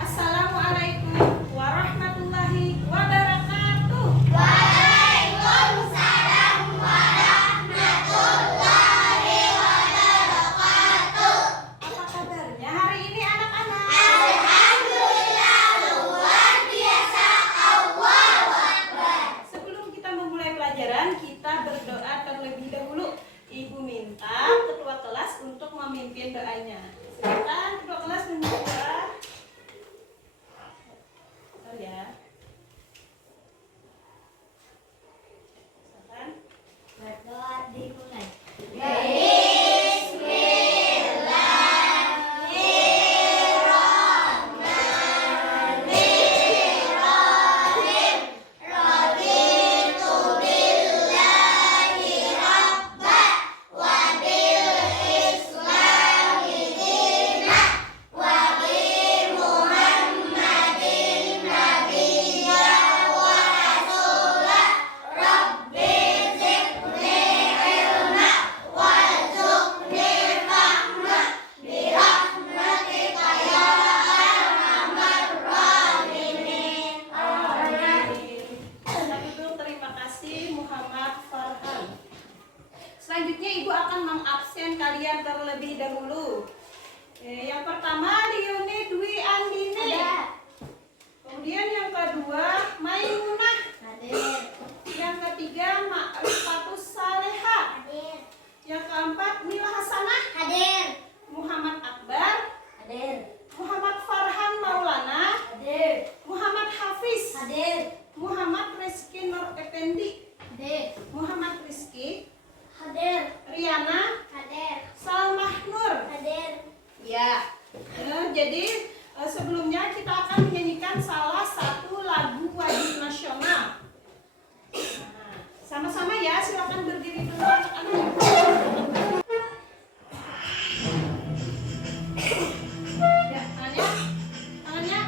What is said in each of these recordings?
Assalamualaikum warahmatullahi wabarakatuh. Waalaikumsalam warahmatullahi wabarakatuh. Apa kabarnya hari ini anak-anak? Alhamdulillah luar biasa. Allahu Akbar. Sebelum kita memulai pelajaran, kita berdoa terlebih dahulu. Ibu minta ketua kelas untuk memimpin doanya. Silakan ketua kelas memimpin doa. Bentar ya. Silakan. Berdoa dimulai. Terima kasih Muhammad Farhan. Selanjutnya Ibu akan mengabsen kalian terlebih dahulu. Yang pertama Liuni Dwi Andini. Kemudian yang kedua Maimunah. Yang ketiga Ma'rifatus Saleha. Yang keempat Mila Hasanah. Muhammad Akbar. Muhammad Farhan Maulana. Muhammad Hafiz. Muhammad Rizky Nur Effendi. Muhammad Rizky. Riana. Salmah Nur. Ya. Jadi sebelumnya kita akan menyanyikan salah satu lagu wajib nasional. Nah, sama-sama ya, silakan berdiri dulu anak-anak. Ya, tangannya.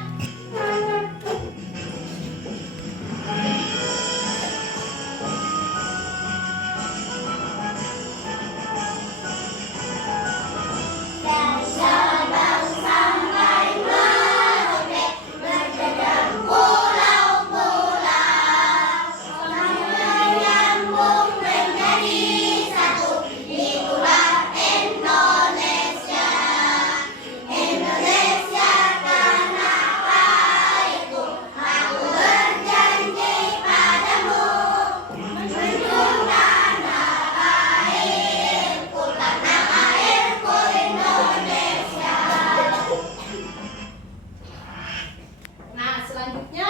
Nah, selanjutnya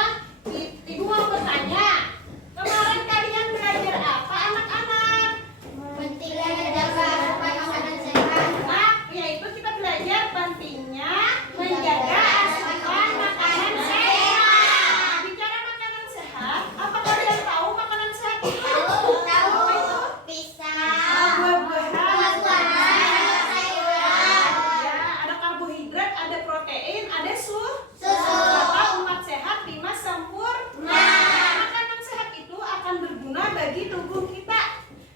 Ibu mau bertanya. Kemarin kalian belajar apa anak-anak? Nah, yaitu kita belajar pentingnya menjaga asupan makanan sehat. Bicara makanan sehat, apa kalian tahu makanan sehat itu? Apa itu? Buah-buahan. Ya, ada karbohidrat, ada protein, ada maka umat sehat lima sempurna. Makanan sehat itu akan berguna bagi tubuh kita.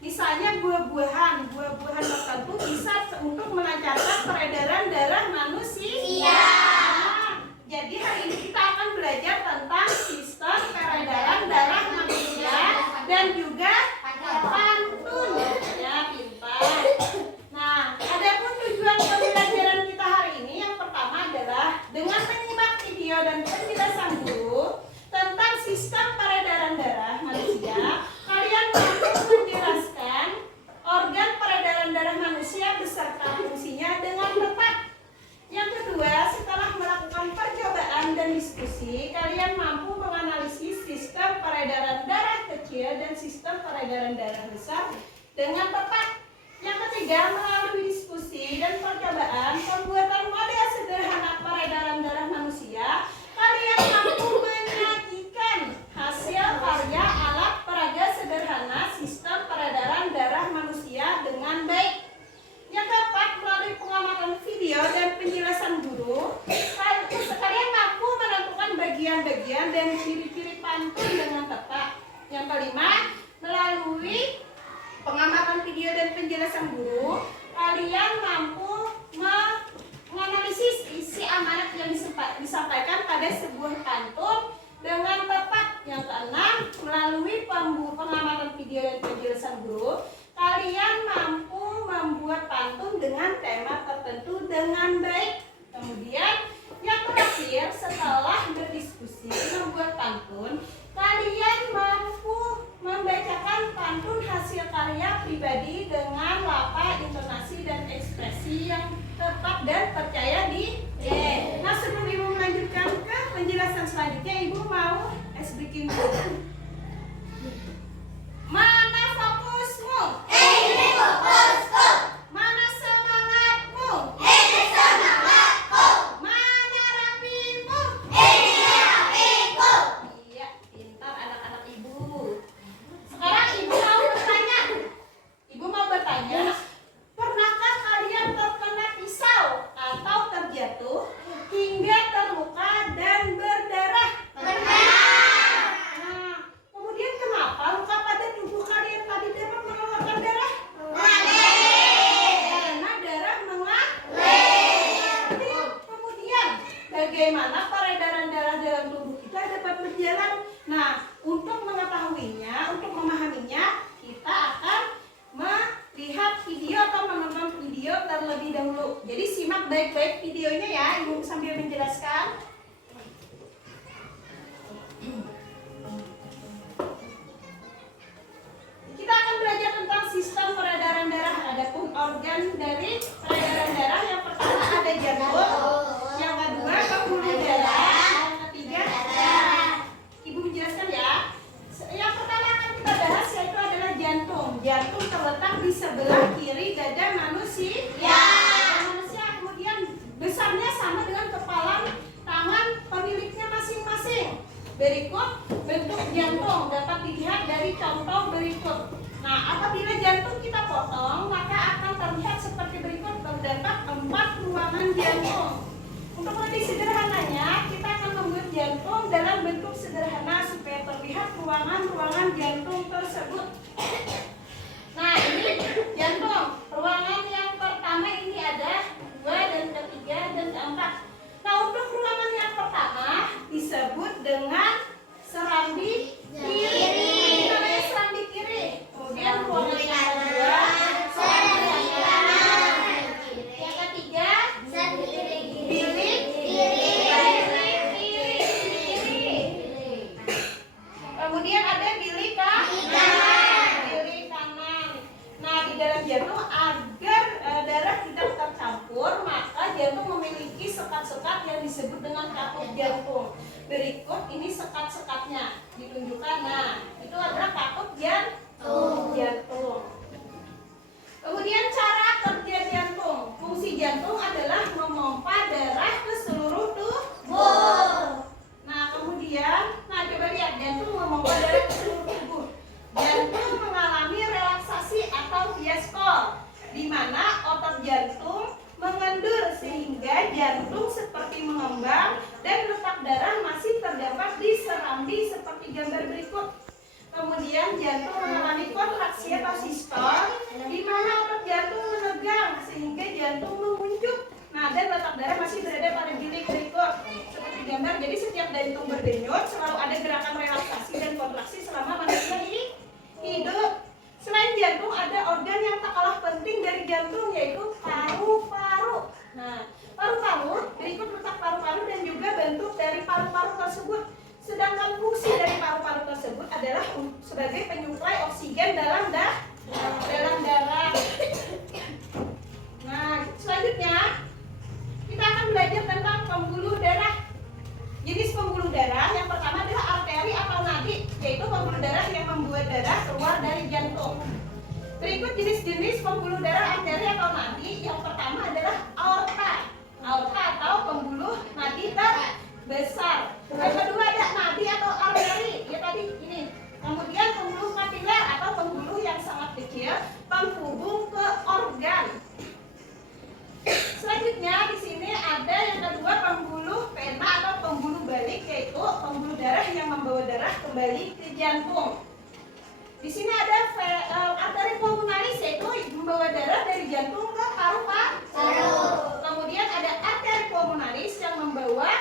Misalnya buah-buahan tertentu bisa untuk melancarkan peredaran darah manusia. Nah, jadi hari ini kita akan belajar tentang sistem peredaran darah manusia dan juga pantun. Ya, pintar. Nah, adapun tujuan pembelajaran kita hari ini yang pertama adalah dengan menyimak video dan penjelasan guru tentang sistem peredaran darah manusia, kalian mampu menjelaskan organ peredaran darah manusia beserta fungsinya dengan tepat. Yang kedua, setelah melakukan percobaan dan diskusi, kalian mampu menganalisis sistem peredaran darah kecil dan sistem peredaran darah besar dengan tepat. Yang ketiga, melalui diskusi dan percobaan pembuatan model sederhana peredaran darah manusia, kalian mampu menyajikan hasil karya alat peraga sederhana sistem peredaran darah manusia dengan baik. Yang keempat, melalui pengamatan video dan penjelasan guru, kalian mampu menentukan bagian-bagian dan ciri-ciri pantun dengan tepat. Yang kelima, melalui pengamatan video dan penjelasan guru, kalian mampu menganalisis isi amanat yang disampaikan pada sebuah pantun dengan tepat. Yang keenam, melalui pengamatan video dan penjelasan guru, kalian mampu membuat pantun dengan tema tertentu dengan baik. Kemudian yang terakhir, setelah berdiskusi membuat pantun, kalian mampu membacakan pantun hasil karya pribadi dengan lafaz, intonasi, dan ekspresi yang tepat dan percaya diri. Nah, sebelum Ibu melanjutkan ke penjelasan selanjutnya, Ibu mau breaking dulu. Mana fokusmu? Ini fokusku. Mana semangatmu? Ini semangatku. Mana rapimu? Ini rapiku. Iya, pintar anak-anak Ibu. Sekarang Ibu mau bertanya. Pernahkah kalian terkena pisau atau terjatuh hingga terluka dan berdarah? Nah, kemudian kenapa luka pada tubuh kalian tadi dapat mengeluarkan darah? Karena darah mengalir. Kemudian, bagaimana peredaran darah dalam tubuh kita dapat berjalan? Nah, untuk mengetahuinya, untuk memahaminya, kita akan melihat video atau menonton video terlebih dahulu. Jadi simak baik-baik videonya ya, Ibu sambil menjelaskan. Kita akan belajar tentang sistem peredaran darah. Adapun organ dari peredaran darah, yang pertama ada jantung, yang kedua pembuluh darah, yang ketiga darah. Ibu menjelaskan ya. Yang pertama akan kita bahas yaitu adalah jantung. Jantung terletak di sebelah kiri dada manusia. Kemudian besarnya sama dengan kepala tangan pemiliknya masing-masing. Berikut bentuk jantung dapat dilihat dari contoh berikut. Nah, apabila jantung kita potong, maka akan terlihat seperti berikut. Terdapat 4 ruangan jantung. Untuk lebih sederhananya, kita akan membuat jantung dalam bentuk sederhana supaya terlihat ruangan-ruangan jantung tersebut. Nah, ini jantung. Ruangan yang pertama ini ada 2 dan ketiga dan keempat. Nah, untuk ruangan yang pertama disebut dengan serambi kiri. Ini namanya serambi kiri. Kemudian ruangan yang kedua serambi kanan. Yang ketiga bilik kiri. Kemudian ada bilik kanan. Nah, di dalam jantung agar darah tidak tercampur, maka jantung memiliki sekat-sekat yang disebut dengan katup jantung. Berikut ini sekat-sekatnya ditunjukkan. Nah, itu adalah katup jantung. Kemudian cara kerja jantung. Fungsi jantung adalah memompa darah ke seluruh tubuh. Nah, kemudian, coba lihat, jantung memompa darah ke seluruh tubuh. Jantung mengalami relaksasi atau diastol, di mana otot jantung mengendur sehingga jantung seperti mengembang dan letak darah masih terdapat di serambi seperti gambar berikut. Kemudian jantung mengalami kontraksi atau sistol, di mana otot jantung menegang sehingga jantung menguncup. Nah, dan letak darah masih berada pada bilik berikut seperti gambar. Jadi setiap jantung berdenyut selalu ada gerakan relaksasi dan kontraksi selama manusia hidup. Selain jantung, ada organ yang tak kalah penting dari jantung, yaitu paru-paru. Nah, paru-paru, berikut letak paru-paru dan juga bentuk dari paru-paru tersebut. Sedangkan fungsi dari paru-paru tersebut adalah sebagai penyuplai oksigen dalam darah. Nah, selanjutnya kita akan belajar tentang pembuluh darah. Jenis pembuluh darah yang pertama adalah arteri atau nadi, yaitu pembuluh darah yang membuat darah keluar dari jantung. Berikut jenis-jenis pembuluh darah arteri atau nadi. Yang pertama adalah aorta. Aorta atau pembuluh nadi terbesar. Yang kedua ada nadi atau arteri, ya tadi ini. Kemudian pembuluh kapiler atau pembuluh yang sangat kecil penghubung ke organ. Selanjutnya di sini ada yang kedua pembuluh vena atau pembuluh balik, yaitu pembuluh darah yang membawa darah kembali ke jantung. Di sini ada arteri pulmonaris, yaitu membawa darah dari jantung ke paru-paru. Kemudian ada arteri pulmonalis yang membawa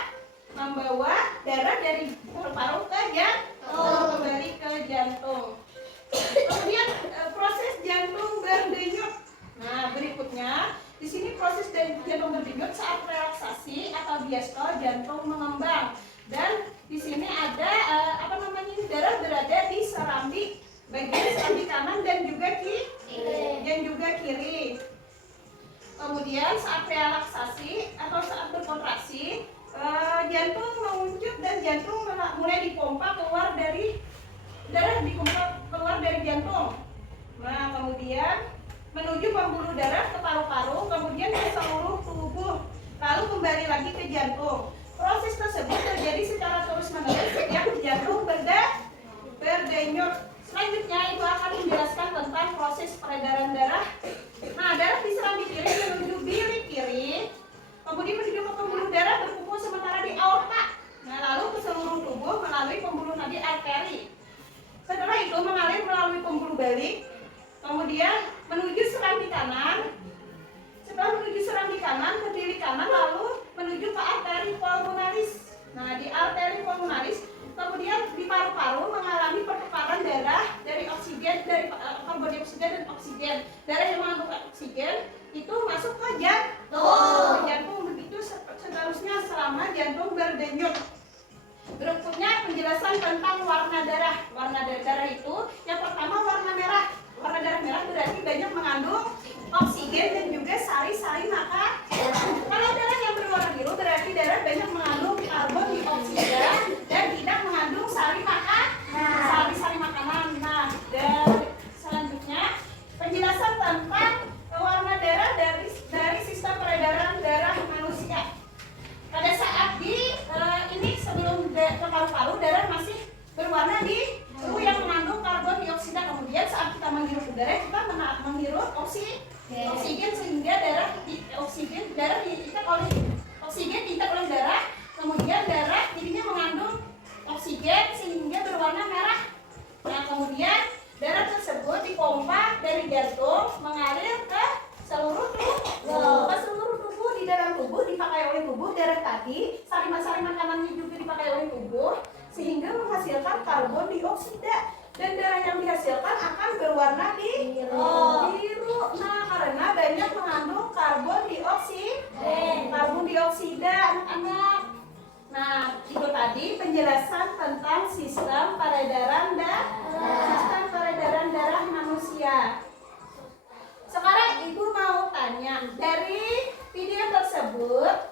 darah dari paru-paru ke jantung kembali ke jantung. Kemudian proses jantung berdenyut. Nah, berikutnya di sini proses jantung berdenyut saat relaksasi atau diastol jantung mengembang. Dan di sini ada darah berada di serambi bagian serambi kanan dan juga kiri. Kemudian saat relaksasi atau saat berkontraksi, jantung menguncut dan jantung mulai dipompa keluar dari jantung. Nah, kemudian menuju pembuluh darah ke paru-paru, kemudian ke seluruh tubuh, lalu kembali lagi ke jantung. Proses tersebut terjadi secara terus-menerus setiap jantung berdenyut. Selanjutnya ibu akan menjelaskan tentang proses peredaran darah. Nah, darah di serambi kiri menuju bilik kiri, kemudian menuju ke pembuluh darah berkumpul sementara di aorta. Nah, lalu ke seluruh tubuh melalui pembuluh nadi arteri. Setelah itu mengalir melalui pembuluh balik, kemudian menuju serambi kanan. Setelah menuju serambi kanan ke bilik kanan, lalu menuju ke arteri pulmonalis. Nah, di arteri pulmonalis kemudian di paru-paru mengalami pertukaran darah dari karbon dioksida dan oksigen. Darah yang mengandung oksigen itu masuk ke jantung. Begitu seterusnya selama jantung berdenyut. Berikutnya penjelasan tentang warna darah. Warna darah itu yang pertama warna merah. Warna darah merah berarti banyak mengandung oksigen dan juga sari-sari makanan. Kalau darah yang berwarna biru berarti darah banyak mengandung karbon dioksida dan tidak mengandung sari makanan. Nah, dan selanjutnya penjelasan tentang warna darah dari sistem peredaran darah manusia. Pada saat sebelum ke paru-paru, darah masih berwarna biru yang mengandung karbon dioksida. Kemudian saat kita menghirup udara, kita menghirup oksigen sehingga darah diikat oleh darah. Kemudian darah jadinya mengandung oksigen sehingga berwarna merah. Nah, kemudian darah tersebut dipompa dari jantung mengalir ke seluruh tubuh. Di dalam tubuh dipakai oleh tubuh darah tadi, sari makanannya juga dipakai oleh tubuh sehingga menghasilkan karbon dioksida dan darah yang dihasilkan akan berwarna biru. Nah, karena banyak mengandung karbon dioksida anak-anak. Nah, itu tadi penjelasan tentang sistem peredaran darah manusia. Sekarang ibu mau tanya, dari video tersebut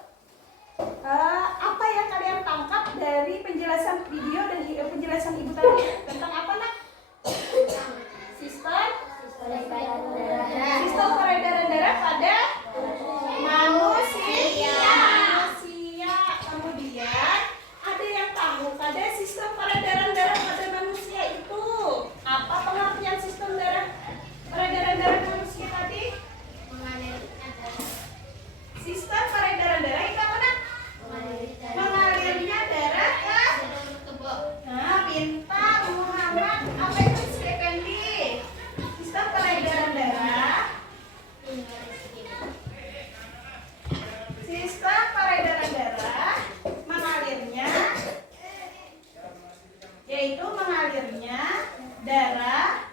apa yang kalian tangkap dari penjelasan video dan penjelasan ibu tadi tentang apa nak? Sistem peredaran darah pada manusia. Kemudian ada yang tahu pada sistem peredaran darah pada manusia itu apa pengertian sistem peredaran darah manusia tadi? Sistem peredaran darah itu apa nak? Mengalirnya darah ke seluruh tubuh. Nah, pintar Muhammad. Apa itu Stependi? Sistem peredaran darah. Sistem peredaran darah mengalirnya darah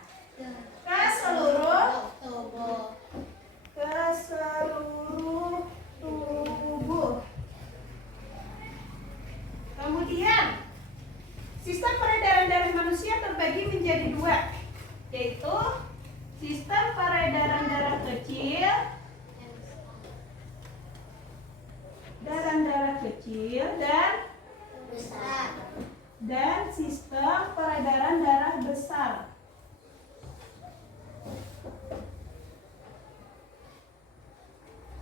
ke seluruh tubuh. Kemudian sistem peredaran darah manusia terbagi menjadi dua, yaitu sistem peredaran darah kecil dan sistem peredaran darah besar.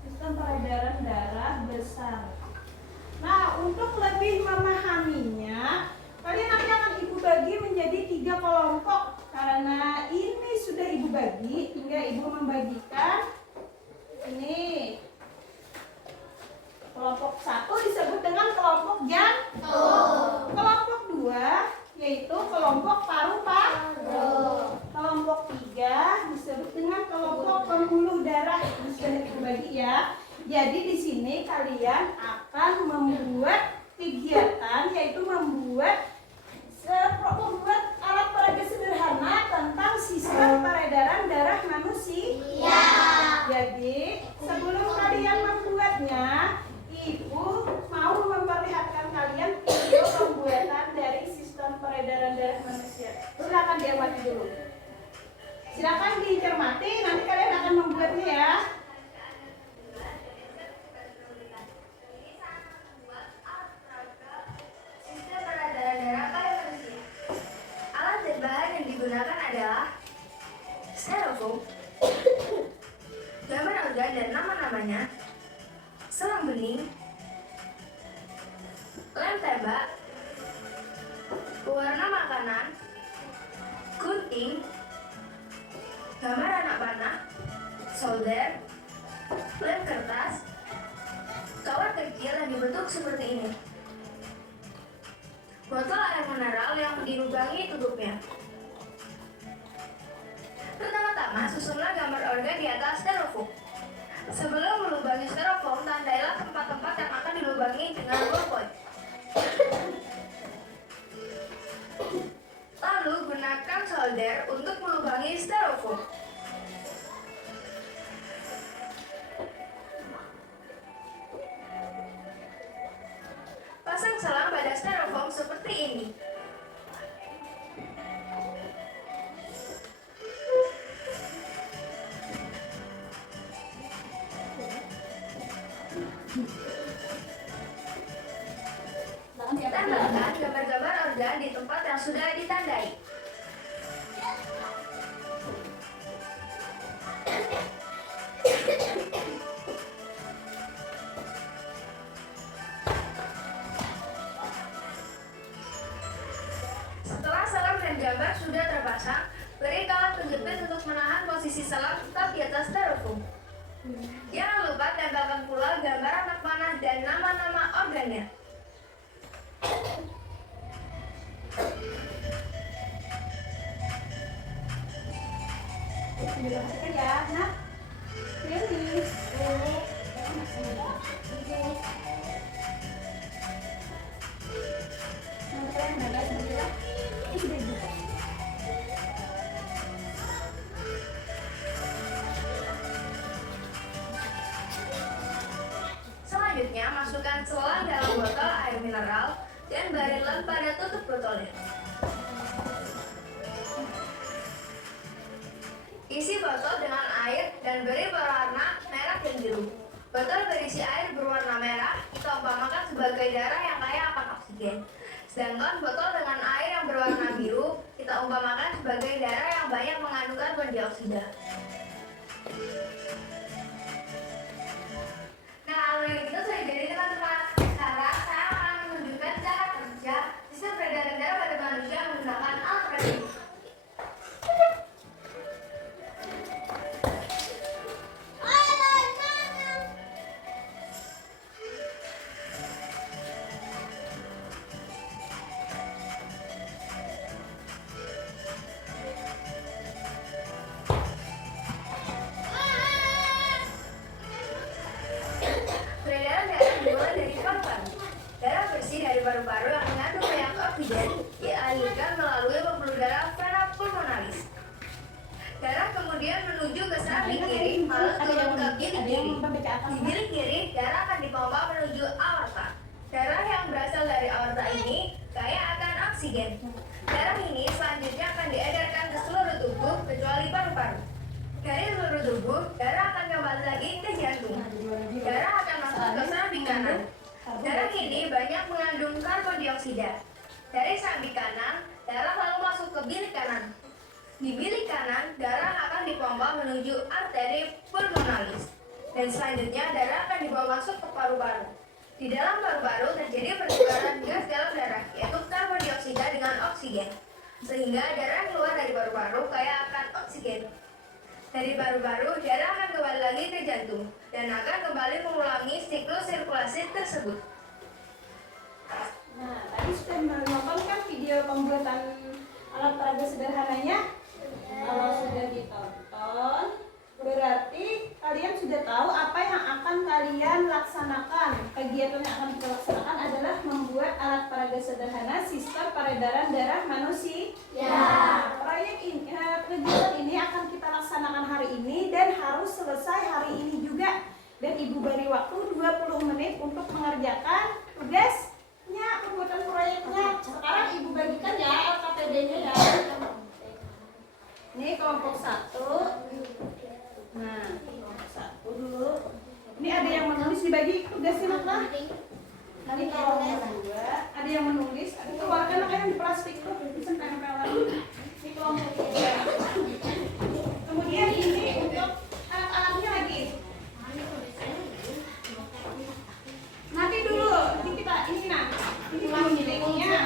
Sistem peredaran darah besar. Nah, untuk lebih memahaminya, kalian nanti akan ibu bagi menjadi 3 kelompok. Karena ini sudah ibu bagi, tinggal ibu membagikan ini. Kelompok 1 disebut dengan kelompok jantung. Kelompok 2 yaitu kelompok paru-paru. Kelompok 3 disebut dengan kelompok pembuluh darah. Sudah ibu bagi ya. Jadi di sini kalian gambarnya dulu. Silakan dicermati, nanti kalian akan membuatnya ya. Sistem peredaran darah pada manusia. Alat dan bahan yang digunakan adalah styrofoam, gambar organ dan nama-namanya, selang bening, lem tembak, pewarna makanan, gunting, gambar anak panah, solder, lem kertas, kawat kecil yang dibentuk seperti ini, botol air mineral yang dilubangi tutupnya. Pertama-tama, susunlah gambar organ di atas styrofoam. Sebelum melubangi styrofoam, tandailah tempat-tempat yang akan dilubangi dengan ballpoint. Lalu, gunakan solder untuk melubangi styrofoam. Pasang selang pada styrofoam seperti ini. Tambahkan gambar-gambar organ di tempat yang sudah ditandai. Setelah selang dan gambar sudah terpasang, beri kawat penjepit untuk menahan posisi selang tetap di atas styrofoam. Jangan lupa tempelkan pula gambar anak panah dan nama-nama organnya. Diperhatikan ya, nak. Finish. Selanjutnya, masukkan selang dalam botol air mineral dan beri lem pada tutup botolnya. Isi botol dengan air dan beri berwarna merah dan biru. Botol berisi air berwarna merah kita umpamakan sebagai darah yang kaya akan oksigen. Sedangkan botol dengan air yang berwarna biru kita umpamakan sebagai darah yang banyak mengandung karbon dioksida. Nah, kalau gitu saya jadi teman-teman. Sekarang saya akan menunjukkan cara kerja sistem peredaran darah pada manusia menggunakan alat preventif. Peredaran darah dimulai dari paru-paru. Darah bersih dari paru-paru yang mengandung banyak oksigen dialirkan melalui pembuluh darah vena pulmonalis. Darah kemudian menuju ke serambi kiri, lalu turun ke bilik kiri. Di bilik kiri, darah akan dipompa menuju aorta. Darah yang berasal dari aorta ini kaya akan oksigen. Darah ini selanjutnya akan diedarkan ke seluruh tubuh kecuali paru-paru. Dari seluruh tubuh, darah akan kembali lagi ke jantung. Darah akan masuk ke serambi kanan. Darah ini banyak mengandung karbon dioksida. Dari serambi kanan, darah lalu masuk ke bilik kanan. Di bilik kanan, darah akan dipompa menuju arteri pulmonalis. Dan selanjutnya, darah akan dibawa masuk ke paru-paru. Di dalam paru-paru terjadi pertukaran gas dalam darah, yaitu karbon dioksida dengan oksigen. Sehingga darah yang keluar dari paru-paru kaya akan oksigen. Dari paru-paru, darah akan kembali lagi ke jantung dan akan kembali mengulangi siklus sirkulasi tersebut. Nah, tadi sudah menonton kan video pembuatan alat peraga sederhananya? Kalau sudah ditonton, berarti kalian sudah tahu apa yang akan kalian laksanakan. Kegiatan yang akan kita laksanakan adalah membuat alat peraga sederhana sistem peredaran darah manusia. Proyek ini, kegiatan ini akan kita laksanakan hari ini dan harus selesai hari ini juga. Dan Ibu beri waktu 20 menit untuk mengerjakan tugasnya, pembuatan proyeknya. Sekarang Ibu bagikan ya LKPD-nya ya. guntingnya.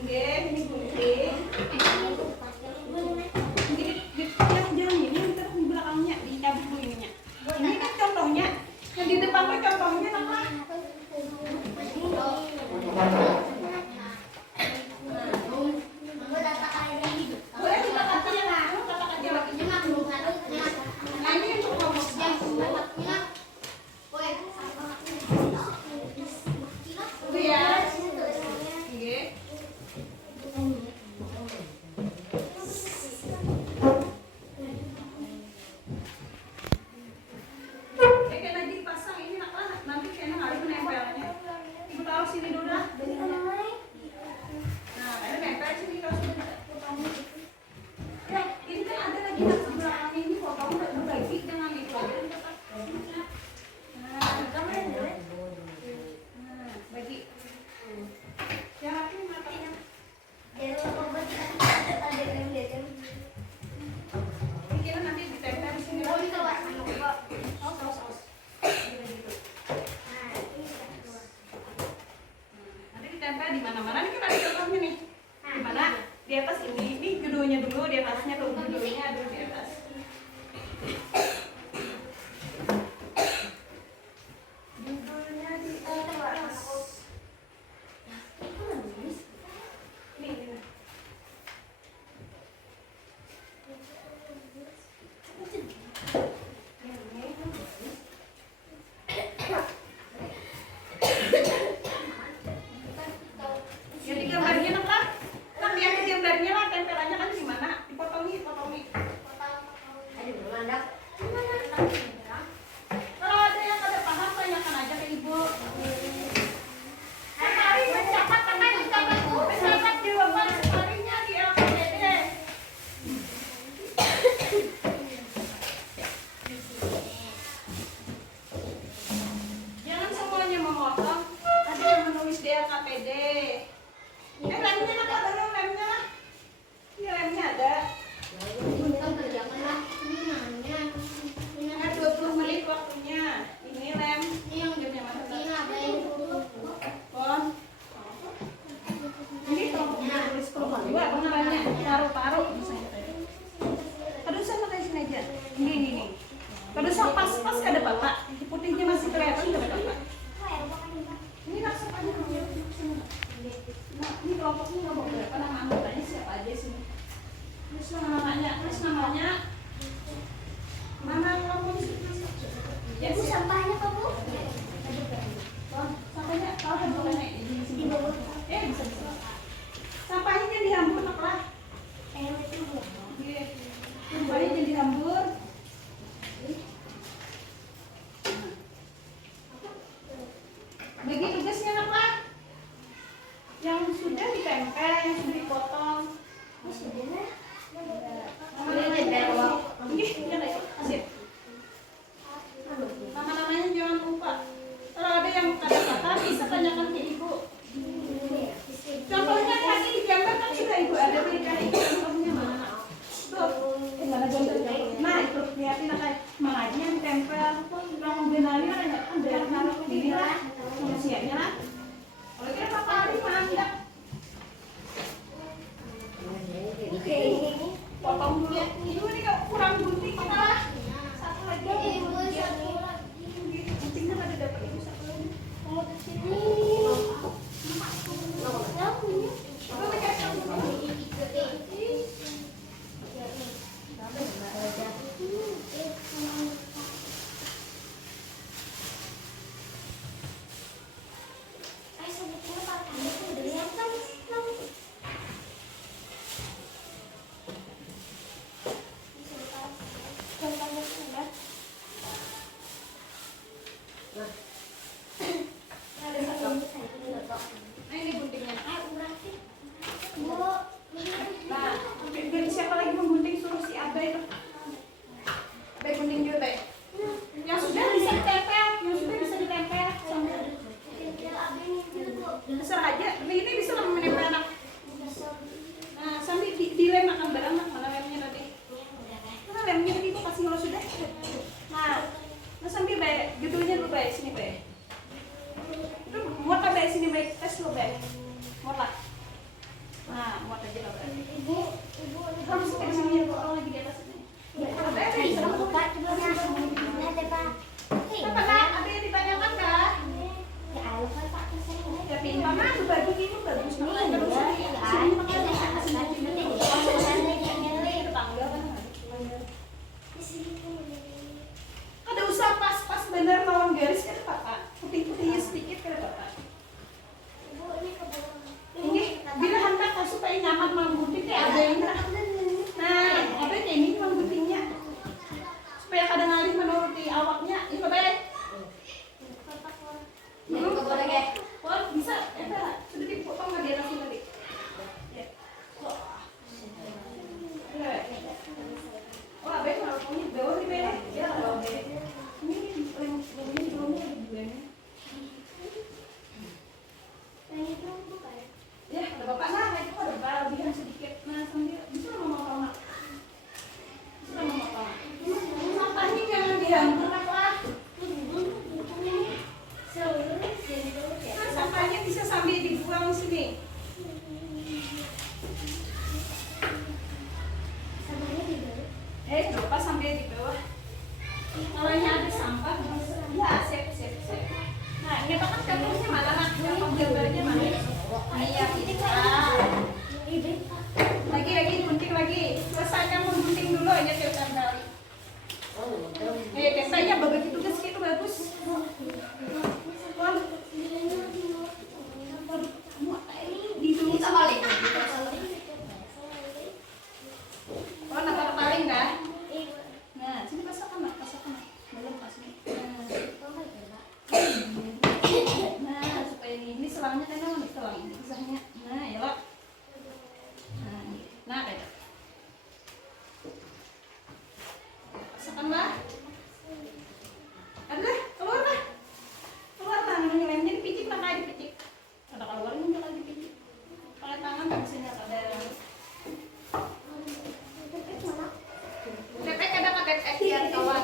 Nggih, ini gunting. Jangan ini ntar di belakangnya dicabut dulu ininya. Ini kan contohnya. Yang di depan tuh contohnya apa? Boleh kita kata yang anu, kata aja lagi. Nah ini untuk rumusnya. Itu ya. Nggih. Kayaknya dipasang ini nanti kayaknya nggak ada penempelnya. Ibu taruh sini dulu lah. Nah, ada nempel sini kalau sudah. Ya, ini kan ada lagi di belakang ini kok kamu udah berbagi dengan itu aja. Nah, bagi. Ya, aku matinya. Ini kita nanti ditempel di sini. Saus. Nanti ditempel di mana-mana nih kan ada contohnya nih. Di mana? Di atas ini judulnya dulu, di atasnya tuh judulnya dulu di atas. Judulnya di atas. Ini. Jadi gambarnya apa? Kan lihat gambarnya lah, tempelannya kan di mana? Dipotongi. Kalau ada yang kada paham tanyakan aja ke ibu. Sekali mencatat jawaban sekalinya di LPDD. Jangan semuanya memotong. Ada yang menulis di LKPD. Remnya apa dulu remnya? Ini remnya ada. Ada 20 menit waktunya. Ini rem. Jamnya mana? Pon. Ini kelompoknya tulis kelompok 2 apa namanya? Taruh. Aduh saya pakai sini aja. Ini. Aduh saya pas kada bapak. Putihnya masih kelihatan kada bapak. Ini langsung aja namanya. Nah, ini kelompoknya kelompok berapa? Nama anggotanya siapa aja sini? Terus namanya mana kelompoknya sih? Ya, Bu, sampahnya Pak, Bu? sampahnya kalau bukannya di sini. Bisa. Sampahnya jangan dihambur lah. Sampahnya jangan dihambur. Bagi tugasnya apa? Yang sudah ditempel, yang sudah dipotong. Nama-namanya jangan lupa. Kalau ada yang kata-kata bisa tanyakan ke ibu. Contohnya tadi di gambar kan sudah ibu ada berikan ibu contohnya mana? Tuh, mana gambar? Nah itu lihatin kayak mana aja yang ditempel. Yang benari kan ada naruh di lah, siapnya lah. Kalau kita apa hari mana? Potong dulu ya. Ini kok kurang gunting kita lah. Satu lagi. Guntingnya pada dapat ibu satu lagi. Nah ini guntingnya. Nah, dari siapa lagi menggunting suruh si Abai itu. Abai gunting juga, Bay. Yang sudah bisa ditempel, Terserah aja. Ini bisa menempel anak. Nah, sambil dilem akan beranak mana lemnya nanti. Mana lemnya tadi kok kasih kalau sudah. Nah sambil Bay, judulnya dulu Bay, sini Bay. Itu buat Bay sini Bay, tes lo Bay. Muat lah. Nah, muat aja lah berarti. Ibu Harus pakai sini ya, orang lagi di atas ini. Apa kak? Ada yang ditanyakan kak? Ya pintar kan, bagi ini bagus nih. Terus sini pakai sini. Tetangga kan? Ada usaha pas bener lawan garis kan Pak? Putih-putihnya sedikit kan Pak? Ini bila hendak supaya nyaman menggunting ya ada yang nah ada kayak ini mengguntingnya supaya kadang alih menuruti awaknya itu baik. Oh bisa, sudah dipotong lagi nasi tadi. Ya. Wah, baik kalau punya bawah di bawah ya kalau baik. Ini belumnya bulannya. Ya, ada bapak nah, itu ada bapak lebihan sedikit. Nah, sambil bisa mama. Bisa mama. Sampahnya jangan dihancurkan lah. Nah, sampahnya bisa sambil dibuang sini. Coba sambil di bawah. Kalau ini ada sampah, ya sip. Nah, ini kan gambarnya mana nak? Gambarnya mana? Iya, kita. Lagi gunting lagi. Selesaikan menggunting dulu aja kelihatan kali. Biasanya begitu tugas itu bagus. Oh, nak paling dah. Nah, sini pasangkan. Belum pas nih. Nah, supaya ini selangnya kan mau selang ini pisahnya. Nah, ya lah. Nah, kayak. Pasangkanlah. Ada, keluar lah. Lemnya dipicik lah, kayak dipicik. Ada keluarnya juga lagi dipicik. Pakai tangan nggak bisa nyata ada. Tepek ada pakai biar kawan.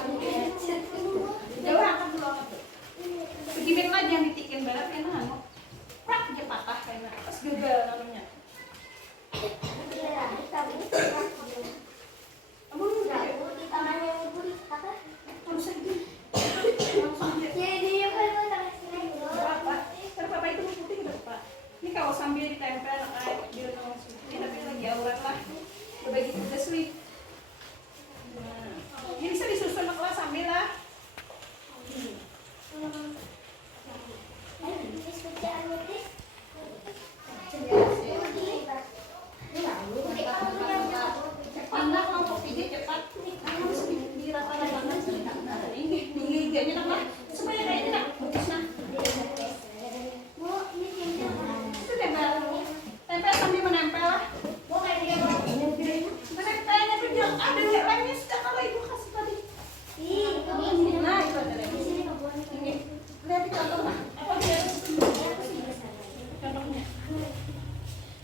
Jauh angkat dulu. Begini lah jangan ditikin banget enak anu. Prak dia patah kayak pas gagal namanya. Kamu udah harus lagi. Bapak itu putih udah Pak. Ini kalau sambil ditempel kayak di ini tapi lagi aurat lah. Berbagi tugas nih. Nah, ini bisa disusun lah sambil lah. Cepat mau kopinya cepat. Harus dirata-ratakan ini giganya lah supaya kayak ini nak putus nah. Itu tempel sambil menempel lah. Menempelnya tuh dia ada lemnya sudah kalau ibu kasih tadi. Nah itu ada lem. Ini lihat di contoh nah. Apa dia? Contohnya.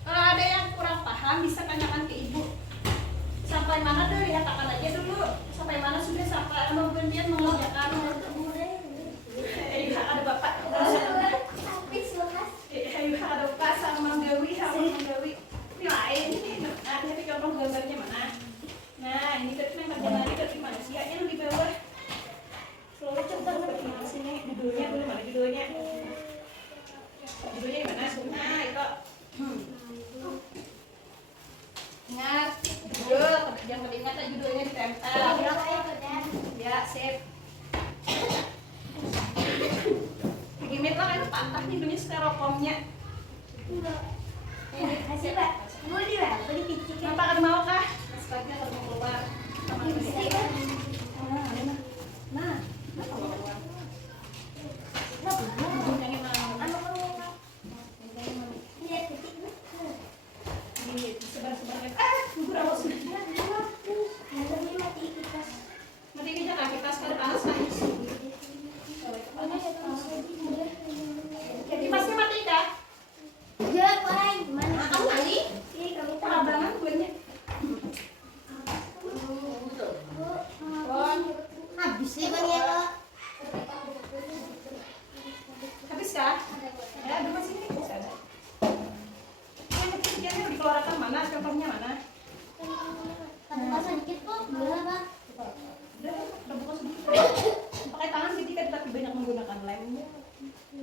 Kalau ada yang kurang paham bisa tanyakan ke ibu. Sampai mana dulu lihat akan aja dulu. Sampai mana sudah sampai kemudian mengerjakan. Ada bapak. Ada bapak sama Manggawi. Ini lain ini. Nah, ini contoh gambarnya mana? Nah, ini tadi yang kerjaan dari manusianya di bawah. Selalu coba di sini judulnya dulu mana judulnya? Judulnya mana? Nah, itu. Ingat, judul, jangan ingat judulnya ditempel. Ya, sip. Gimit lah itu patah nih bunyi styrofoamnya. Kasih Pak. Boleh Pak, boleh picik. Kenapa kan mau kah? Sebaiknya kalau mau keluar. Nah, kalau keluar. Sebar-sebar. Gugur awas. Mati kita kah kita sekarang panas kan? Jadi masih mati kah? Ya, Pak. Mana? Kamu tadi? Iya, kami tahu. Perabangan kuenya. Habis sih Bang ya, Pak. Habis kah? Ya, dulu masih ini bisa ada. dikeluarkan mana? Contohnya mana? Buka sedikit kok, boleh apa? Udah buka sedikit. Pakai tangan ketika tapi banyak menggunakan lem.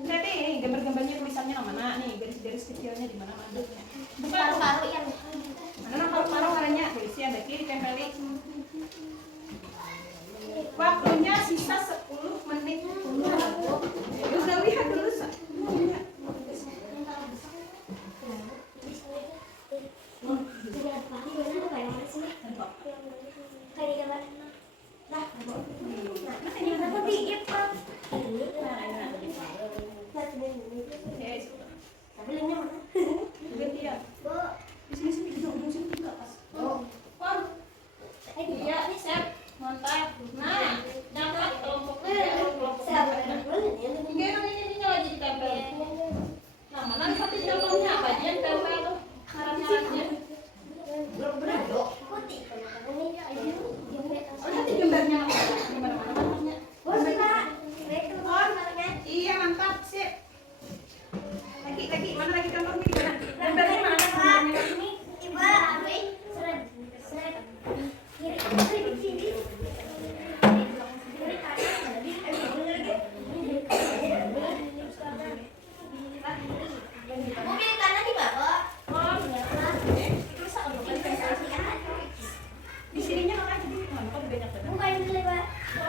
Nanti ini gambar-gambarnya tulisannya mana nih? Garis-garis kecilnya di mana mandeknya? Buka Paru-paru yang mana paru-paru warnanya? Tulisnya ada kiri tempeli. Waktunya sisa 10 menit. Udah lihat dulu. Gantian. Di sini ujung sini juga pas. Pon. Iya, set. Mantap. Nah, dapat kelompok ini lagi ditempel. Nah, mana seperti contohnya apa aja yang tempel tuh? Syarat-syaratnya. Oh, nanti gambarnya gimana namanya? Iya, mantap, sip. Lagi, mana lagi contohnya gimana? Gambarnya mana? Gambarnya. Di sininya mana jadi mana kok banyak banget. Pon.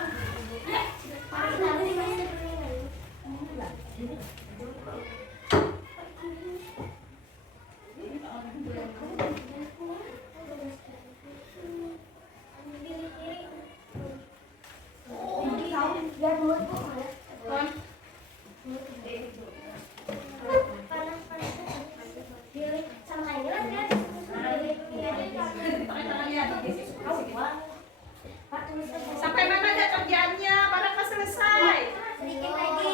Sampai mana ada kerjaannya? Padahal selesai.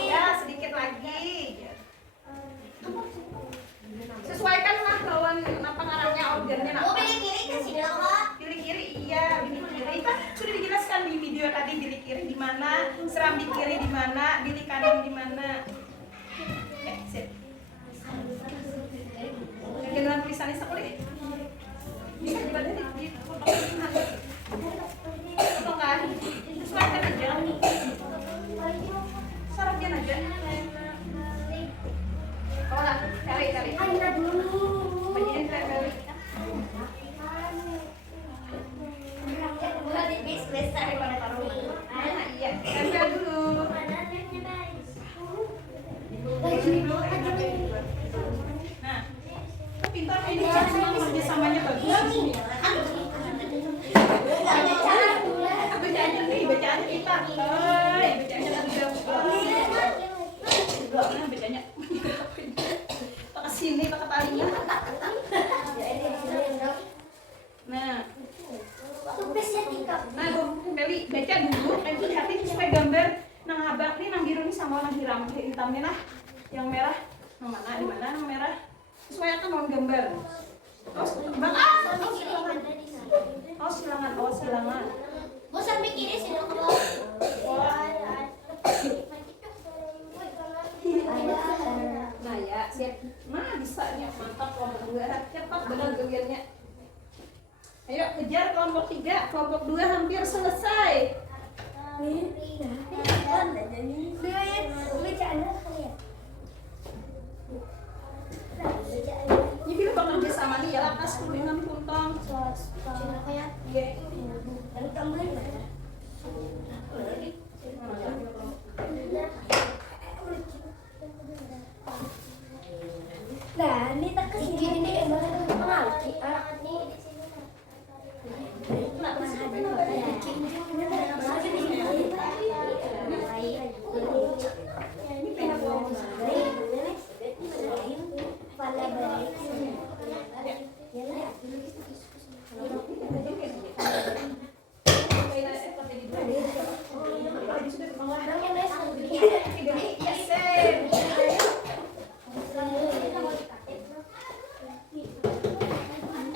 Ya, sedikit lagi. Sesuaikanlah lawan apa ngarangnya ordernya. Pilih kiri, iya, pilih kiri. Kan sudah dijelaskan di video tadi, pilih kiri di mana, serambi kiri di mana, pilih kanan di mana. Sip. Dengan tulisannya seperti bisa dibaca di potongan. Sesuaikan aja. Syaratnya aja. Oh, lah, cari. Banyain cari. Iya, tempel dulu. Nah, pintar ini semua kerjasamanya bagus. Bacaannya nih, bacaannya pintar. Bacaannya nah, bacaannya. Pakai sini, pakai talinya. Nah, Meli baca dulu, nanti lihatin supaya gambar nang habak nih, nang biru nih sama nang hitamnya nah, yang merah, nang mana, di mana nang merah, sesuaikan dengan gambar. Silangan. Bosan mikirin sih dong kalau. Nah ya, siap. Nah bisa ya, mantap kelompok 2, cepat benar gambarnya. Ayo kejar kelompok 3, kelompok 2 hampir selesai. Ini film bekerja sama nih ya, lakas kulinan kuntong. Iya. Nah, ini tak kesini ini mengalki.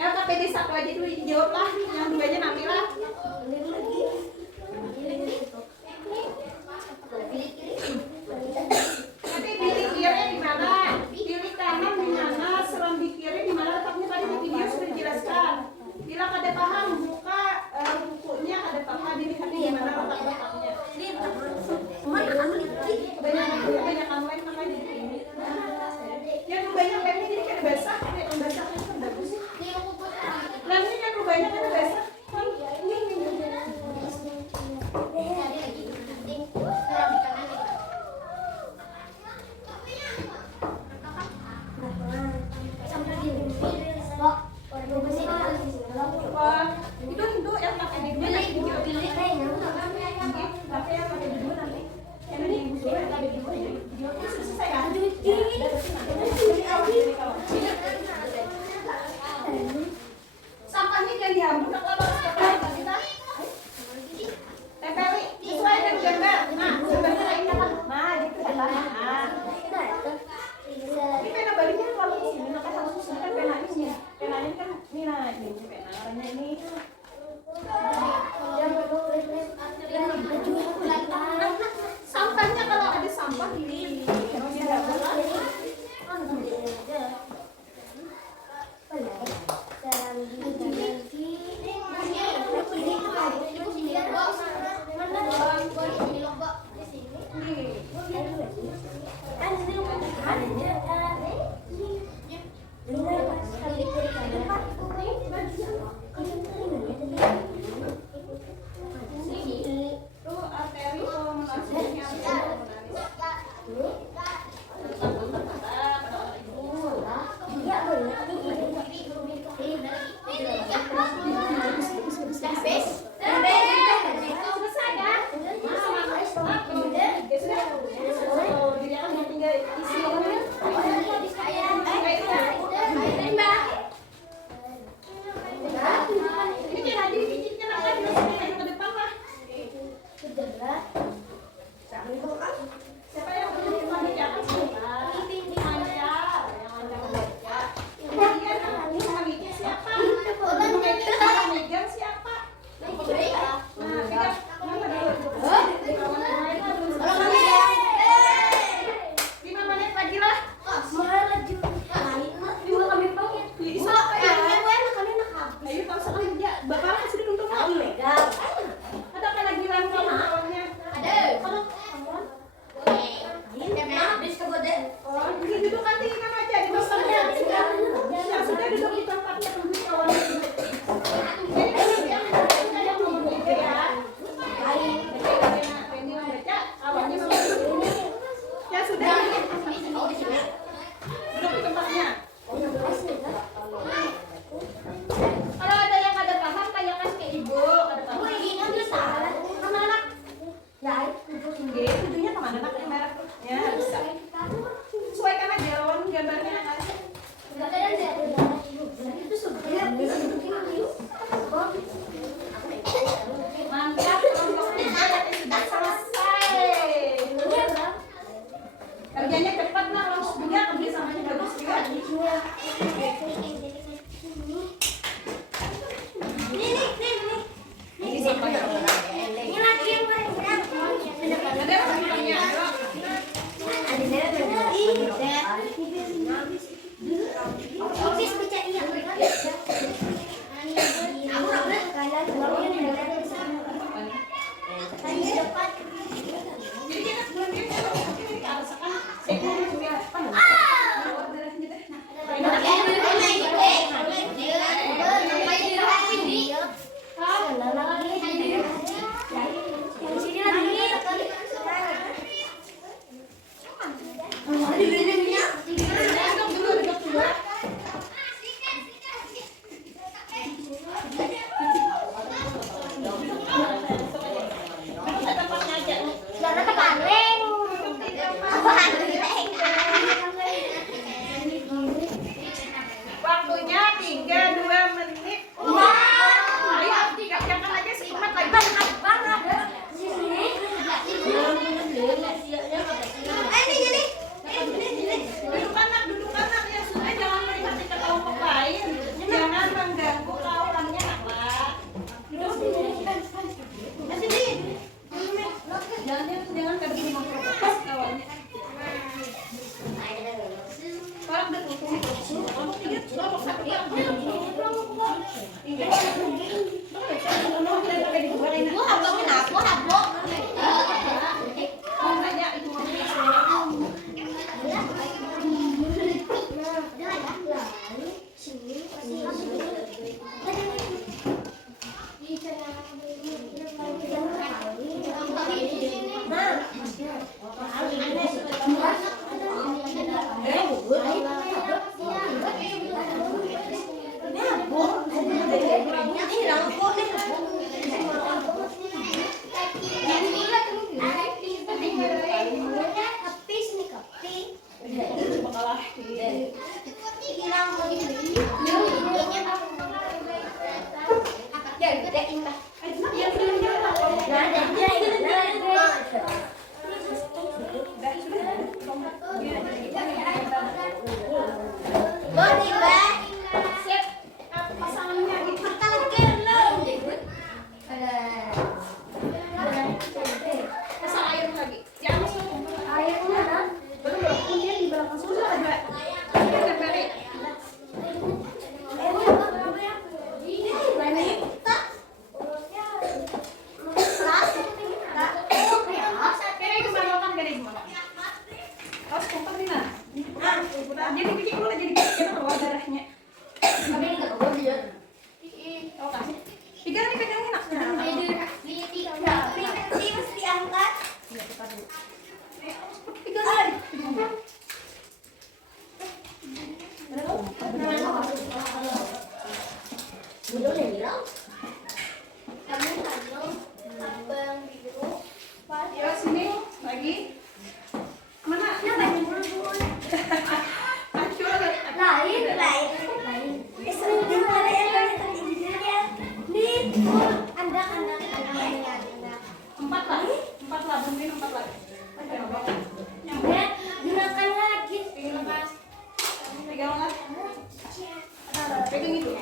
LKPD satu aja dulu dijawab lah, yang duanya nanti lah. Nanti pilih kiri di mana, pilih kanan di mana, serambi kiri di mana, letaknya tadi di Kelompok 1 Pak. Mau nanya ibu mau jadi bikin dulu jadi kita keluar darahnya. Oh kasih. Pegangin nak. diangkat. Iya cepat dulu. Pegangin. Ya sini lagi. Mana? Empat lah, mungkin 4 lagi. Pegang lah. Pegang itu.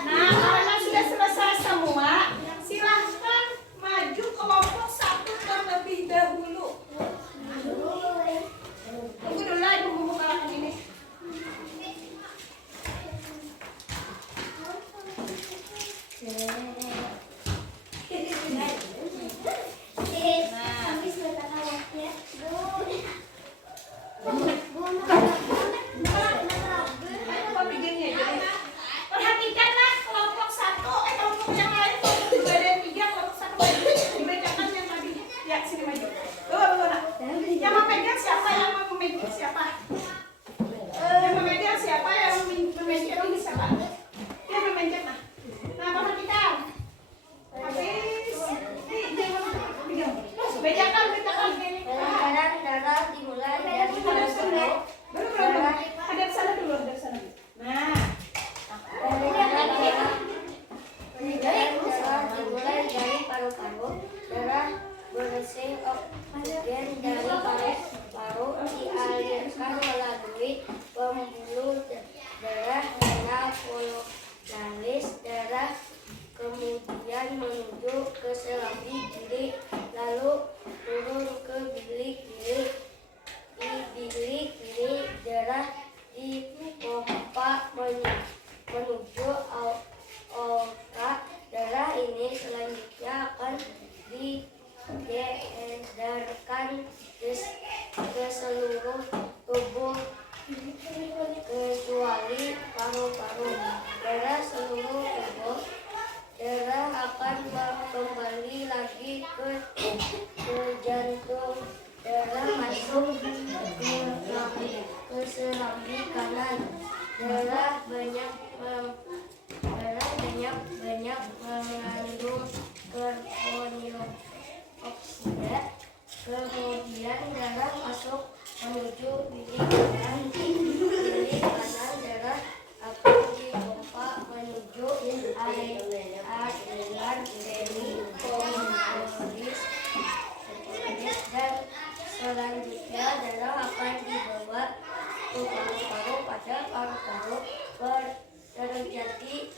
Nah, karena sudah selesai semua, silahkan maju kelompok 1 terlebih dahulu. Tunggu dulu lah, ibu buka lahan ini. Apa pegangnya jadi? Perhatikanlah kelompok 1, kelompok yang lain kelompok 2 dan 3, kelompok 1 maju. Dibacakan yang tadi. Ya, sini maju. Tuh, nak. Yang memegang siapa? Yang memegang siapa? Yang memegang siapa? Yang memegang ini siapa? Yang memegang nah. Nah, perhatikan. Habis. Jangan pegang. Bejakan. Darah dimulai dari Belum. Ada di sana dulu. Nah. darah dimulai dari paru-paru, darah bersih oksigen dari paru-paru dialirkan melalui pembuluh darah nasonalis, darah kemudian menuju ke serambi bilik, lalu turun ke bilik-bilik. Di bilik-bilik darah dipompa menuju aorta. Darah ini selanjutnya akan diedarkan ke seluruh tubuh kecuali paru-paru. Darah seluruh tubuh. Darah akan kembali lagi ke jantung. Darah masuk ke serambi kanan. Darah banyak mengandung karbon dioksida. Kemudian darah masuk menuju bilik kanan. Bilik kanan darah akan dipompa menuju aliran semi-komoris, dan selanjutnya darah akan dibawa ke paru-paru. Pada paru-paru terjadi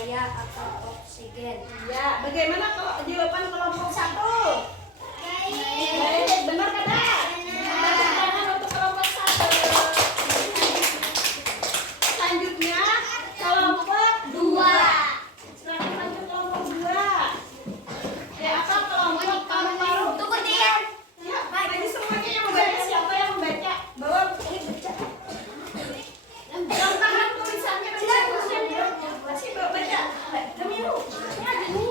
cahaya atau oksigen. Ya, bagaimana kalau jawaban kelompok 1? Baik, benar kada? Tepuk tangan untuk kelompok 1. Selanjutnya kelompok 2. Silakan maju kelompok 2. Ya, apa kelompok paru-paru? Tunggu diam. Ya, maju semuanya yang membaca. Siapa yang membaca? Bawa ini baca. Lengkapan tulisannya baca. Masih bawa baca. Demi lu. Ya, demi.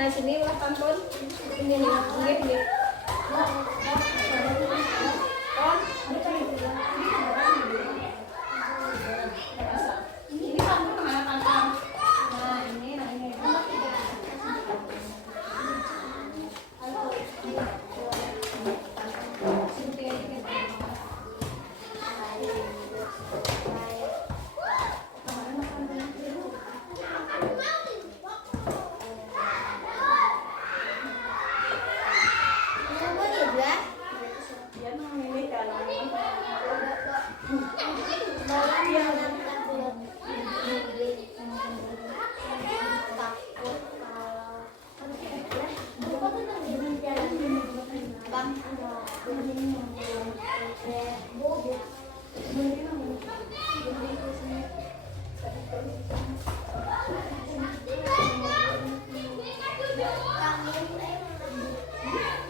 Nah, sini ulah pantun. Ini nih, ini. Oh, ini pantun kemana pantun? Nah, ini. Kenapa Indra? Dia mau milih dalam. Malam yang takut. Takut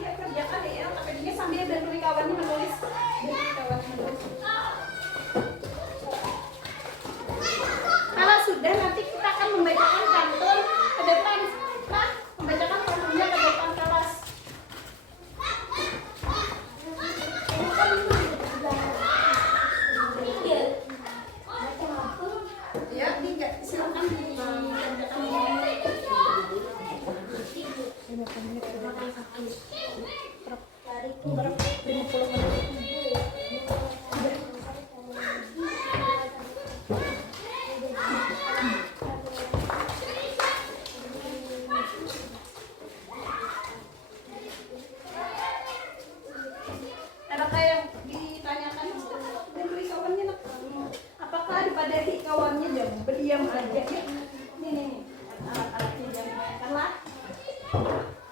Ya kerjakan deh ya, tapi dia sambil bantu kawannya menulis. Bantu kawannya menulis. Kalau sudah nanti kita akan membacakan pantun ke depan. Nah, membacakan pantunnya ke depan kelas. Ya, silakan adakah yang ditanyakan dan tulis kawannya nak? Apakah daripada kawannya jangan berdiam aja ya? Nih alat-alatnya jangan dimainkan lah.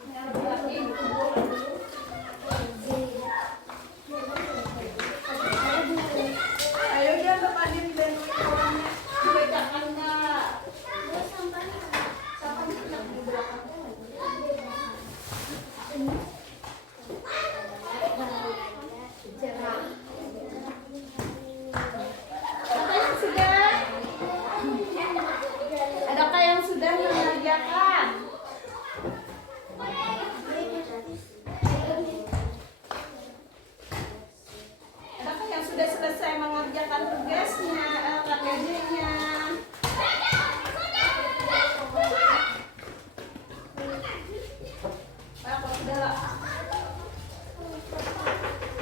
Ini alat-alatnya dikumpul dulu. Ayo jangan berpadir dan tulis kawannya dibacakan nggak? Siapa nih yang di belakang? Adakah yang sudah mengerjakan? Adakah yang sudah selesai mengerjakan tugasnya, KTD-nya? Kalau sudah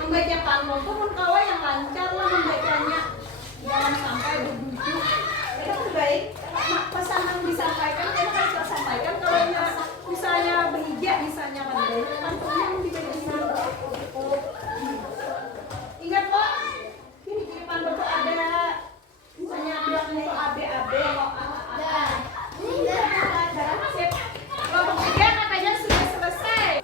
membaca pantun tuh kawan yang lancar lah membacanya, jangan sampai berbunyi. Itu baik pesan yang disampaikan kita harus sampaikan. Kalau misalnya berhijab misalnya pantunnya yang dibaca. Ingat kok ini di pantun tuh ada misalnya belakangnya itu AB mau AA. Sip. Kelompok 3 katanya sudah selesai.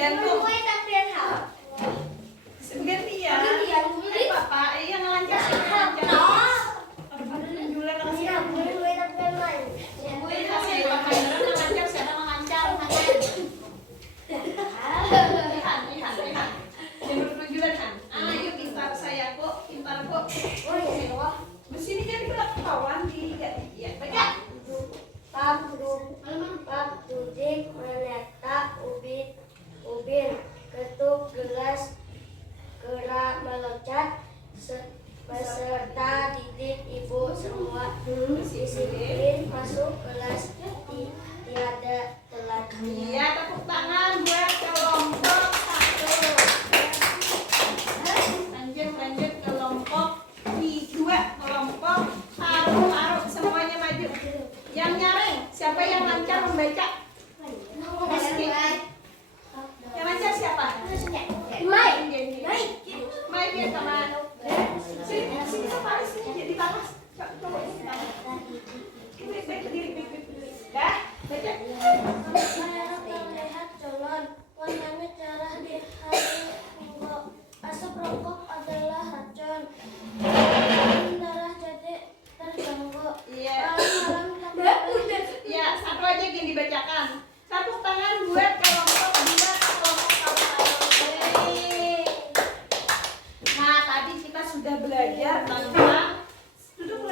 Jantung. Gue tapi yang hal. Gantian. Kan Papa, iya ngelancar. Jualan kasih aku. Gue kasih Papa beneran ngelancar, siapa ngelancar? Ihan. Yang bertujuan kan? Ayo pintar sayangku, pintar kok. Di sini jadi belak kawan di ya baca. Pap tudik menetak ubin ketuk gelas gerak meloncat beserta didik ibu semua disiplin masuk kelas tiada telat. Iya, tepuk tangan buat kelompok 1. Lanjut kelompok 2, kelompok paru-paru, semuanya maju. Yang nyaring, siapa yang lancar membaca? Yang lancar siapa? Mai dia sama. Sini sama sini jadi panas. Coba sini panas. Diri. Dah, baca. Terlihat colon, warnanya cerah di hari Minggu. Asap rokok adalah racun. Darah jadi terganggu. Iya. Malam-malam Ya, satu aja yang dibacakan. Tepuk tangan buat kelompok 2, kelompok paru-paru. Nah, tadi kita sudah belajar tentang duduk dulu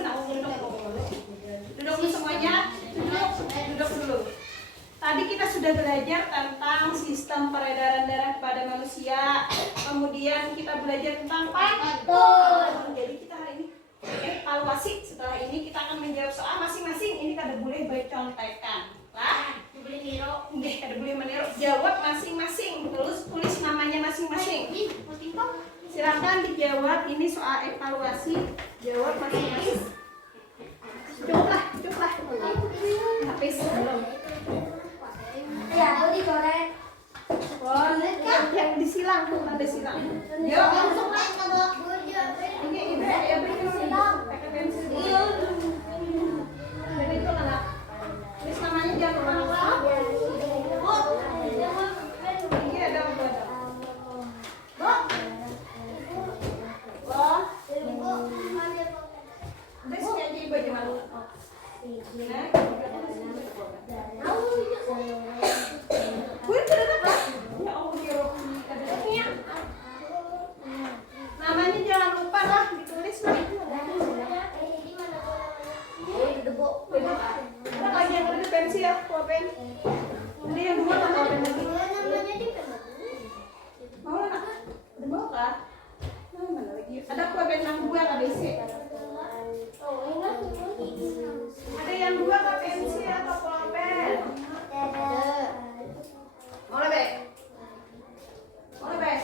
semuanya. Duduk dulu. Tadi kita sudah belajar tentang sistem peredaran darah kepada manusia. Kemudian kita belajar tentang pattern. Jadi kita hari ini evaluasi. Setelah ini kita akan menjawab soal masing-masing. Ini kada boleh contekan. Lah, kada boleh meniru. Jawab masing-masing. Tulis namanya masing-masing. Silakan dijawab. Ini soal evaluasi. Jawab masing-masing. Cuklah. Habis belum? ya digoreng. Yang disilang, tanda silang. Yuk, langsung lah. Ini ya beri silang. Pakai pensil. Jadi itu lah. Tulis namanya jangan lupa. Ini ada obat. Udah sini aja ibu aja malu. Namanya jangan lupa lah ditulis lah. Ada lagi yang udah pensil ya, pulpen. Ini yang 2 tambah pulpen lagi. Mau nak? Ada mau kah? Mana lagi? Ada pulpen yang 2 kada isi. Ada yang 2 kah pensil atau pulpen? Mau lebih? Mau lebih?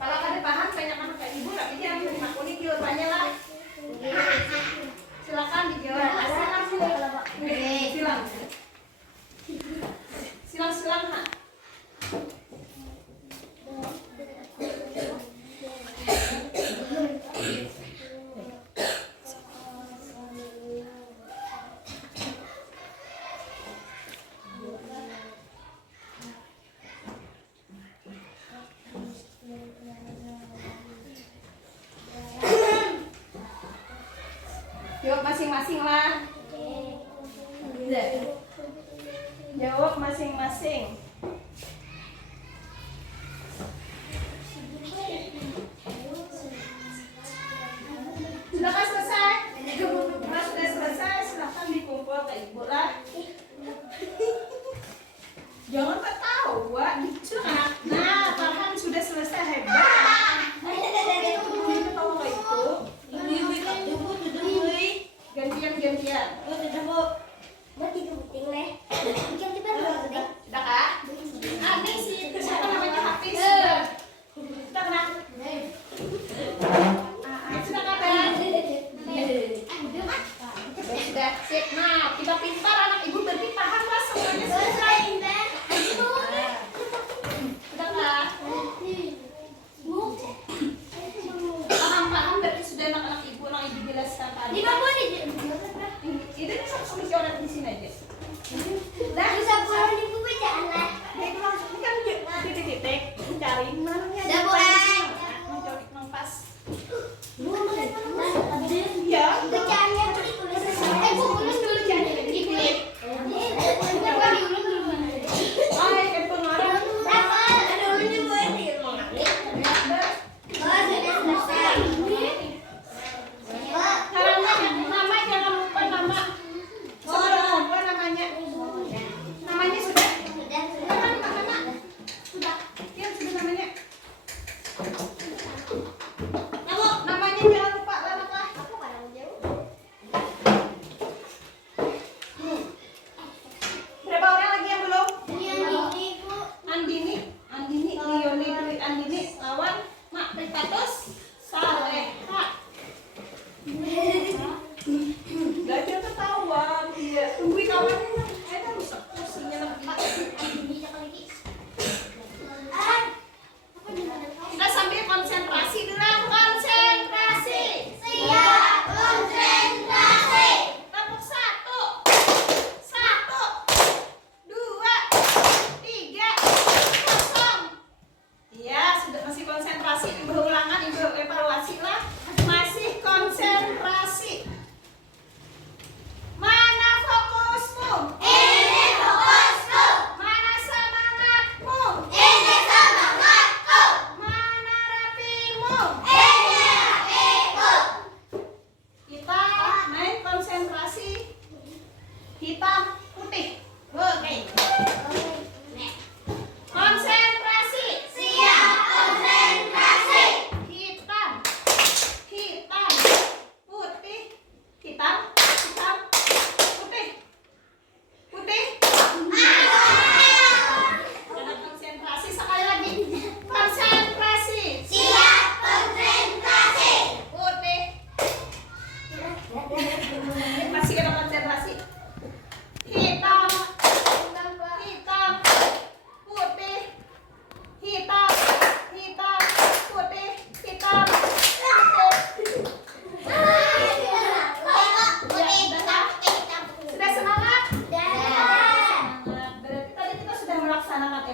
Kalau ada paham banyak anak kayak ibu tapi jangan terima kuning jawabannya lah. Silakan dijawab. Silang ha. Jawab masing-masing lah. Jawab masing-masing. Silakan selesai. Kalau sudah selesai, silakan dikumpul ke ibu lah. Jangan ketawa, silakan. Nah, Farhan sudah selesai, hebat. Ketawa ke itu. Gantian. Sudah kah? Ada sih, siapa namanya?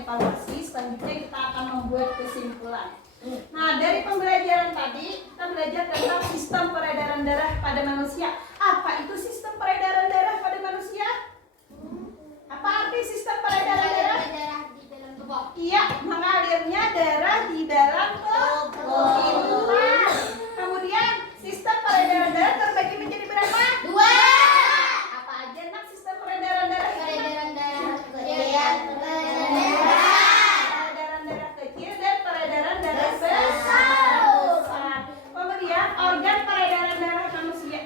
evaluasi, selanjutnya kita akan membuat kesimpulan. Nah, dari pembelajaran tadi kita belajar tentang sistem peredaran darah pada manusia. Apa itu sistem peredaran darah pada manusia? Apa arti sistem peredaran darah? Darah di dalam tubuh. Iya, mengalirnya darah di dalam tubuh. Kemudian sistem peredaran darah terbagi menjadi berapa? 2. Apa aja nak sistem peredaran darah? Peredaran darah kecil, Peredaran darah kecil dan peredaran darah besar. Kemudian organ peredaran darah manusia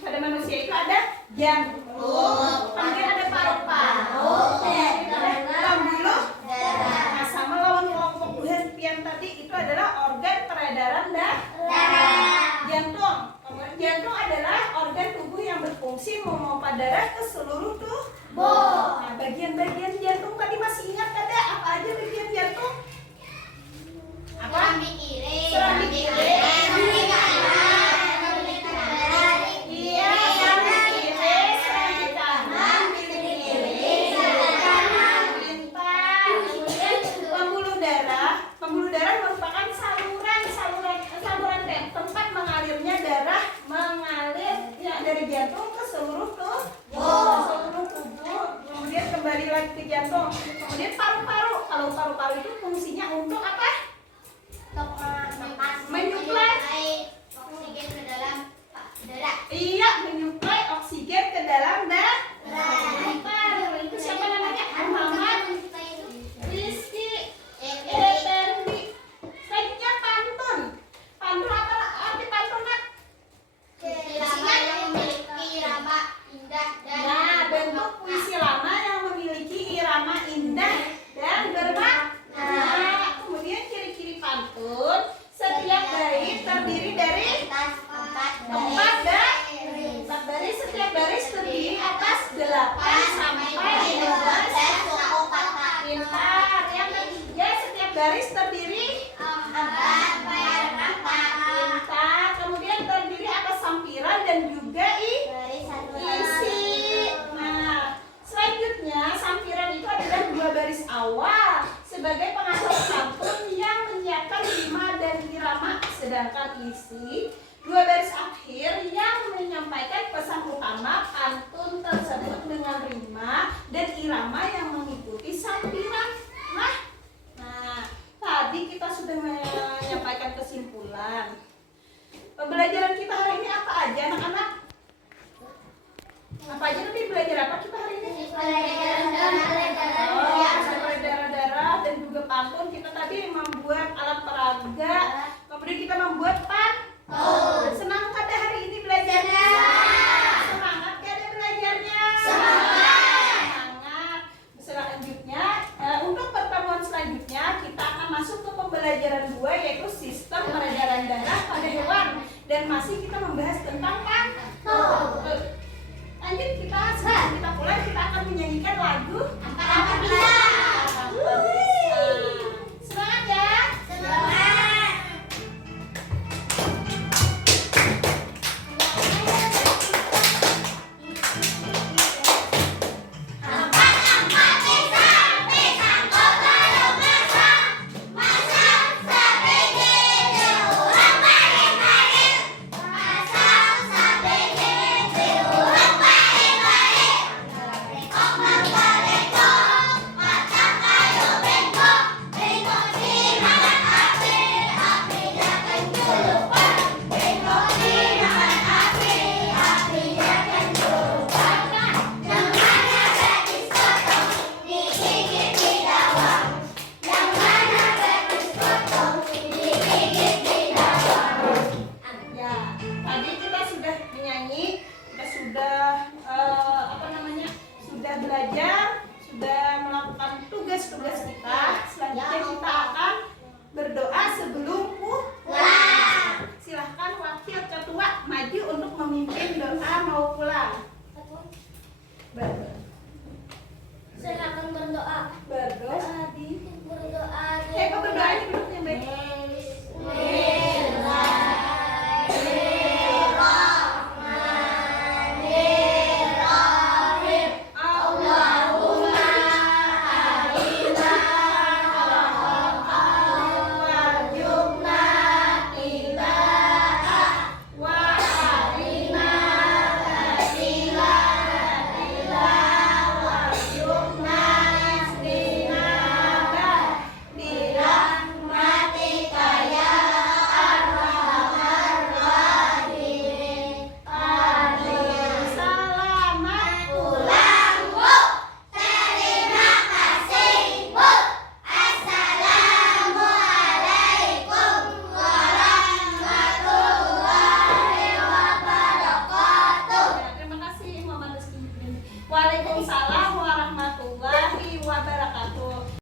pada manusia itu ada jantung, kemudian ada paru-paru, ada pembuluh darah. Nah, sama lawan kelompok Henpian tadi itu adalah organ peredaran darah. Jantung. Kemudian jantung adalah organ tubuh yang berfungsi memompa darah ke seluruh tubuh. Nah, bagian-bagian jantung tadi masih ingat ada apa aja bagian jantung? Apa? Serambi kiri, Serambi kiri. Iya, serambi kiri, serambi kanan, bilik kiri, kanan, pintar. Kemudian pembuluh darah. Pembuluh darah merupakan saluran tempat mengalirnya darah dari jantung ke seluruh tubuh. Kemudian kembali lagi ke jantung. Kemudian paru-paru. Kalau paru-paru itu fungsinya untuk apa? Menyuplai oksigen ke dalam darah. Iya, menyuplai oksigen ke dalam darah. Itu siapa namanya? Muhammad Rizky Effendi. Selanjutnya pantun. Pantun apa arti pantun, Nak? Irama yang memiliki irama indah dan Nah, bentuk puisi lama yang memiliki irama indah dan bermakna. Kemudian ciri-ciri pantun. Setiap bait terdiri dari empat baris. Setiap baris terdiri atas 8 sampai 15 suku kata. Pintar. Yang ketiga, setiap baris terdiri 4 pintar. Kemudian terdiri atas sampiran dan juga isi. Nah, selanjutnya sampiran itu adalah 2 baris awal sebagai pengatur pantun yang menyiapkan rima dan irama, sedangkan isi 2 baris akhir yang menyampaikan pesan utama pantun tersebut dengan rima dan irama yang mengikuti sampiran. Nah, tadi kita sudah menyampaikan kesimpulan. Pembelajaran kita hari ini apa aja, anak-anak? Apa aja nanti belajar apa kita hari ini? Peredaran darah dan juga pantun. Kita tadi membuat alat peraga, kemudian kita membuat pantun. Senang kada hari ini belajarnya? Semangat kada belajarnya? Semangat. Selanjutnya, untuk pertemuan selanjutnya kita akan masuk ke pembelajaran 2 yaitu sistem peredaran darah pada hewan dan masih kita membahas tentang pantun. Lanjut sebelum kita pulang kita akan menyanyikan lagu Angkat Bisa. Semangat ya. Semangat. Sudah belajar, sudah melakukan tugas-tugas kita.